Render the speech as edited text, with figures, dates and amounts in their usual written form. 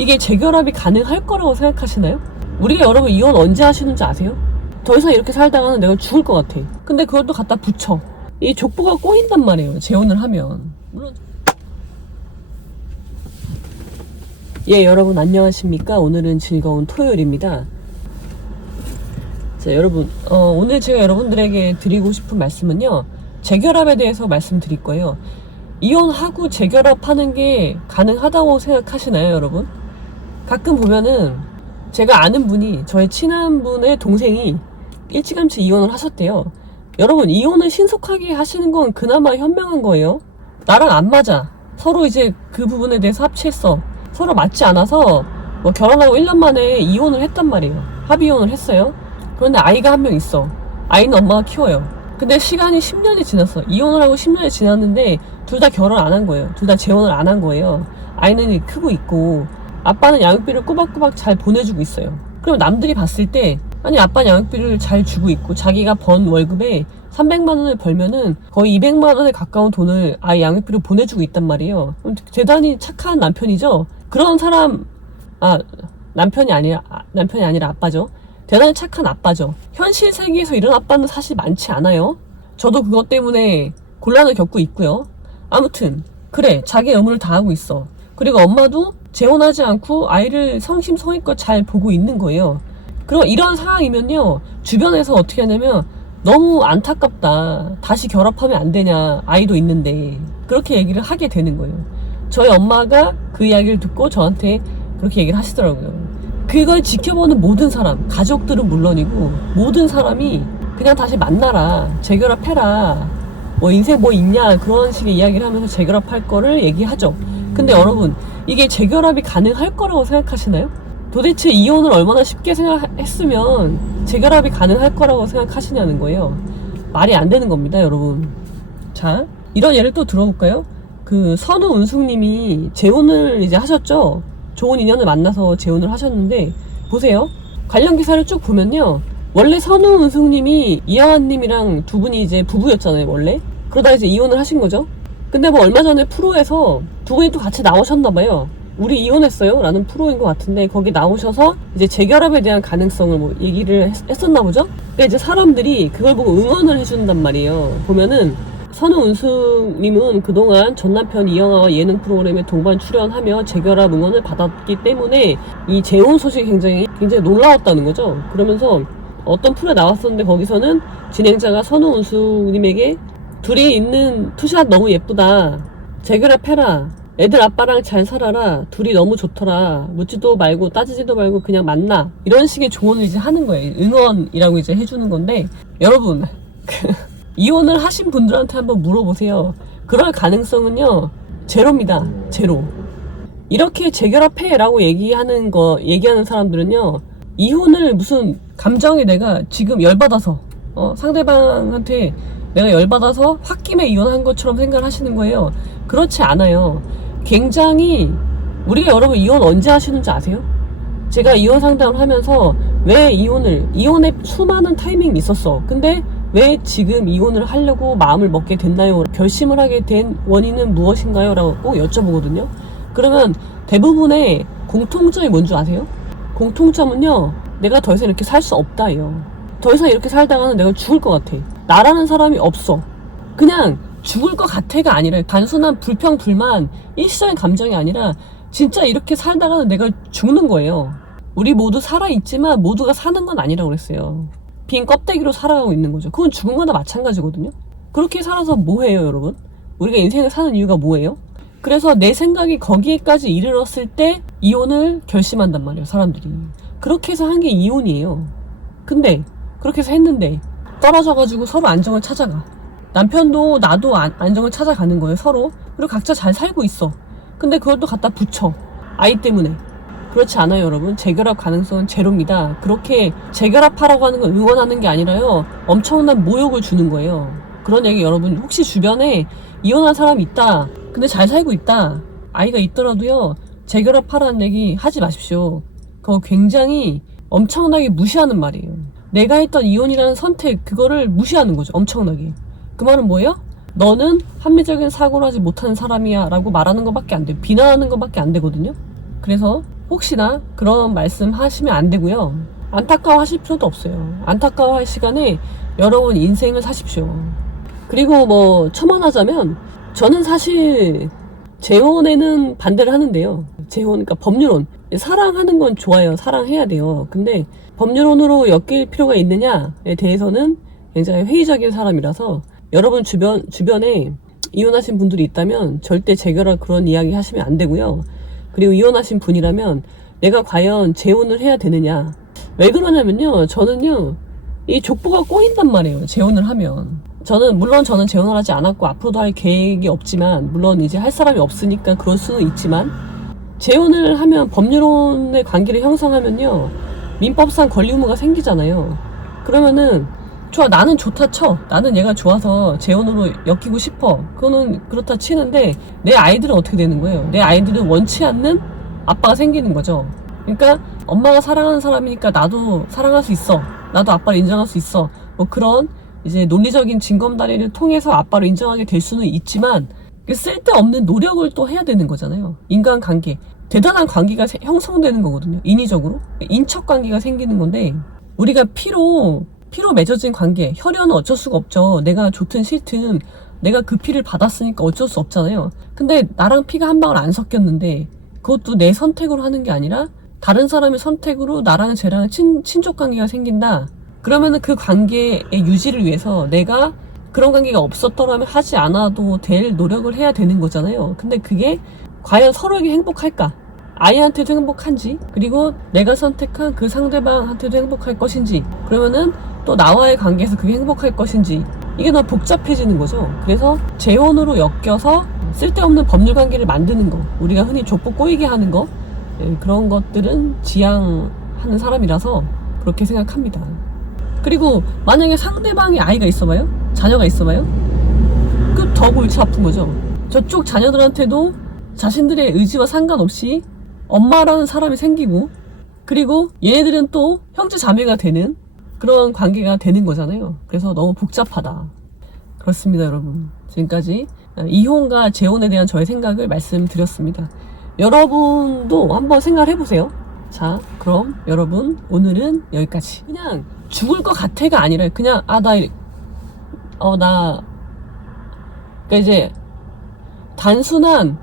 이게 재결합이 가능할 거라고 생각하시나요? 우리가 여러분 이혼 언제 하시는지 아세요? 더 이상 이렇게 살다가는 내가 죽을 것 같아. 근데 그걸 또 갖다 붙여. 이 족보가 꼬인단 말이에요, 재혼을 하면. 물론 예, 여러분 안녕하십니까? 오늘은 즐거운 토요일입니다. 자, 여러분 오늘 제가 여러분들에게 드리고 싶은 말씀은요, 재결합에 대해서 말씀드릴 거예요. 이혼하고 재결합하는 게 가능하다고 생각하시나요, 여러분? 가끔 보면은 제가 아는 분이, 저의 친한 분의 동생이 일찌감치 이혼을 하셨대요. 여러분, 이혼을 신속하게 하시는 건 그나마 현명한 거예요. 나랑 안 맞아, 서로 이제 그 부분에 대해서 합치했어, 서로 맞지 않아서 뭐 결혼하고 1년 만에 이혼을 했단 말이에요. 합의 이혼을 했어요. 그런데 아이가 한 명 있어. 아이는 엄마가 키워요. 근데 시간이 10년이 지났어. 이혼을 하고 10년이 지났는데 둘 다 결혼 안 한 거예요. 둘 다 재혼을 안 한 거예요. 아이는 크고 있고 아빠는 양육비를 꼬박꼬박 잘 보내주고 있어요. 그럼 남들이 봤을 때, 아니 아빠는 양육비를 잘 주고 있고 자기가 번 월급에 300만 원을 벌면은 거의 200만 원에 가까운 돈을 아이 양육비로 보내주고 있단 말이에요. 대단히 착한 남편이죠. 그런 사람, 남편이 아니라 아빠죠. 대단히 착한 아빠죠. 현실 세계에서 이런 아빠는 사실 많지 않아요. 저도 그것 때문에 곤란을 겪고 있고요. 아무튼 그래, 자기 의무를 다하고 있어. 그리고 엄마도 재혼하지 않고 아이를 성심성의껏 잘 보고 있는 거예요. 그럼 이런 상황이면요, 주변에서 어떻게 하냐면 너무 안타깝다, 다시 결합하면 안 되냐, 아이도 있는데, 그렇게 얘기를 하게 되는 거예요. 저희 엄마가 그 이야기를 듣고 저한테 그렇게 얘기를 하시더라고요. 그걸 지켜보는 모든 사람, 가족들은 물론이고 모든 사람이 그냥 다시 만나라, 재결합해라, 뭐 인생 뭐 있냐, 그런 식의 이야기를 하면서 재결합할 거를 얘기하죠. 근데 여러분, 이게 재결합이 가능할 거라고 생각하시나요? 도대체 이혼을 얼마나 쉽게 생각했으면 재결합이 가능할 거라고 생각하시냐는 거예요. 말이 안 되는 겁니다, 여러분. 자, 이런 예를 또 들어볼까요? 그 선우은숙님이 재혼을 이제 하셨죠. 좋은 인연을 만나서 재혼을 하셨는데, 보세요, 관련 기사를 쭉 보면요, 원래 선우은숙님이 이하원님이랑 두 분이 이제 부부였잖아요, 원래. 그러다 이제 이혼을 하신 거죠. 근데 뭐 얼마 전에 프로에서 두 분이 또 같이 나오셨나봐요. 우리 이혼했어요 라는 프로인 것 같은데, 거기 나오셔서 이제 재결합에 대한 가능성을 뭐 얘기를 했었나 보죠. 그러니까 이제 사람들이 그걸 보고 응원을 해준단 말이에요. 보면은 선우은숙님은 그동안 전남편 이영아와 예능 프로그램에 동반 출연하며 재결합 응원을 받았기 때문에 이 재혼 소식이 굉장히 놀라웠다는 거죠. 그러면서 어떤 프로에 나왔었는데, 거기서는 진행자가 선우은숙님에게 둘이 있는 투샷 너무 예쁘다, 재결합해라, 애들 아빠랑 잘 살아라, 둘이 너무 좋더라, 묻지도 말고 따지지도 말고 그냥 만나, 이런 식의 조언을 이제 하는 거예요. 응원이라고 이제 해주는 건데, 여러분 이혼을 하신 분들한테 한번 물어보세요. 그럴 가능성은요, 제로입니다. 제로. 이렇게 재결합해 라고 얘기하는 사람들은요, 이혼을 무슨 감정에 내가 지금 열받아서, 상대방한테 내가 열받아서 홧김에 이혼한 것처럼 생각을 하시는 거예요. 그렇지 않아요. 굉장히, 우리가 여러분 이혼 언제 하시는지 아세요? 제가 이혼 상담을 하면서 왜 이혼에 수많은 타이밍이 있었어, 근데 왜 지금 이혼을 하려고 마음을 먹게 됐나요? 결심을 하게 된 원인은 무엇인가요? 라고 꼭 여쭤보거든요. 그러면 대부분의 공통점이 뭔지 아세요? 공통점은요, 내가 더 이상 이렇게 살 수 없다예요. 더 이상 이렇게 살다가는 내가 죽을 것 같아. 나라는 사람이 없어. 그냥 죽을 것 같아가 아니라, 단순한 불평, 불만, 일시적인 감정이 아니라 진짜 이렇게 살다가는 내가 죽는 거예요. 우리 모두 살아있지만 모두가 사는 건 아니라고 그랬어요. 빈 껍데기로 살아가고 있는 거죠. 그건 죽은 거나 마찬가지거든요. 그렇게 살아서 뭐해요, 여러분? 우리가 인생을 사는 이유가 뭐예요? 그래서 내 생각이 거기에까지 이르렀을 때 이혼을 결심한단 말이에요, 사람들이. 그렇게 해서 한 게 이혼이에요. 근데 그렇게 해서 했는데 떨어져가지고 서로 안정을 찾아가. 남편도 나도 안정을 찾아가는 거예요, 서로. 그리고 각자 잘 살고 있어. 근데 그걸 또 갖다 붙여, 아이 때문에. 그렇지 않아요, 여러분. 재결합 가능성은 제로입니다. 그렇게 재결합하라고 하는 걸 응원하는 게 아니라요, 엄청난 모욕을 주는 거예요. 그런 얘기, 여러분 혹시 주변에 이혼한 사람이 있다, 근데 잘 살고 있다, 아이가 있더라도요, 재결합하라는 얘기 하지 마십시오. 그거 굉장히 엄청나게 무시하는 말이에요. 내가 했던 이혼이라는 선택, 그거를 무시하는 거죠, 엄청나게. 그 말은 뭐예요? 너는 합리적인 사고를 하지 못하는 사람이야 라고 말하는 것밖에 안 돼요. 비난하는 것밖에 안 되거든요. 그래서 혹시나 그런 말씀 하시면 안 되고요. 안타까워 하실 필요도 없어요. 안타까워 할 시간에 여러분 인생을 사십시오. 그리고 뭐 첨언하자면 저는 사실 재혼에는 반대를 하는데요. 재혼, 그러니까 법률혼. 사랑하는 건 좋아요. 사랑해야 돼요. 근데 법률혼으로 엮일 필요가 있느냐에 대해서는 굉장히 회의적인 사람이라서 여러분 주변에 이혼하신 분들이 있다면 절대 재결합 그런 이야기 하시면 안 되고요. 그리고 이혼하신 분이라면 내가 과연 재혼을 해야 되느냐. 왜 그러냐면요. 저는요. 이 족보가 꼬인단 말이에요. 재혼을 하면. 물론 저는 재혼을 하지 않았고 앞으로도 할 계획이 없지만 물론 이제 할 사람이 없으니까 그럴 수는 있지만 재혼을 하면 법률혼의 관계를 형성하면요. 민법상 권리 의무가 생기잖아요. 그러면은 좋아 나는 좋다 쳐. 나는 얘가 좋아서 재혼으로 엮이고 싶어. 그거는 그렇다 치는데 내 아이들은 어떻게 되는 거예요? 내 아이들은 원치 않는 아빠가 생기는 거죠. 그러니까 엄마가 사랑하는 사람이니까 나도 사랑할 수 있어. 나도 아빠를 인정할 수 있어. 뭐 그런 이제 논리적인 징검다리를 통해서 아빠를 인정하게 될 수는 있지만 쓸데없는 노력을 또 해야 되는 거잖아요. 인간관계. 대단한 관계가 형성되는 거거든요. 인위적으로. 인척관계가 생기는 건데 우리가 피로 맺어진 관계. 혈연은 어쩔 수가 없죠. 내가 좋든 싫든 내가 그 피를 받았으니까 어쩔 수 없잖아요. 근데 나랑 피가 한 방울 안 섞였는데 그것도 내 선택으로 하는 게 아니라 다른 사람의 선택으로 나랑 쟤랑 친족관계가 생긴다. 그러면은 그 관계의 유지를 위해서 내가 그런 관계가 없었더라면 하지 않아도 될 노력을 해야 되는 거잖아요. 근데 그게 과연 서로에게 행복할까? 아이한테도 행복한지, 그리고 내가 선택한 그 상대방한테도 행복할 것인지, 그러면은 또 나와의 관계에서 그게 행복할 것인지, 이게 너무 복잡해지는 거죠. 그래서 재혼으로 엮여서 쓸데없는 법률 관계를 만드는 거, 우리가 흔히 족보 꼬이게 하는 거, 그런 것들은 지향하는 사람이라서 그렇게 생각합니다. 그리고 만약에 상대방이 아이가 있어봐요? 자녀가 있어봐요? 그 더 골치 아픈 거죠. 저쪽 자녀들한테도 자신들의 의지와 상관없이 엄마라는 사람이 생기고, 그리고 얘네들은 또 형제 자매가 되는 그런 관계가 되는 거잖아요. 그래서 너무 복잡하다. 그렇습니다, 여러분. 지금까지 이혼과 재혼에 대한 저의 생각을 말씀드렸습니다. 여러분도 한번 생각을 해보세요. 자, 그럼 여러분 오늘은 여기까지. 그냥 죽을 것 같아가 아니라 그냥 그러니까 이제 단순한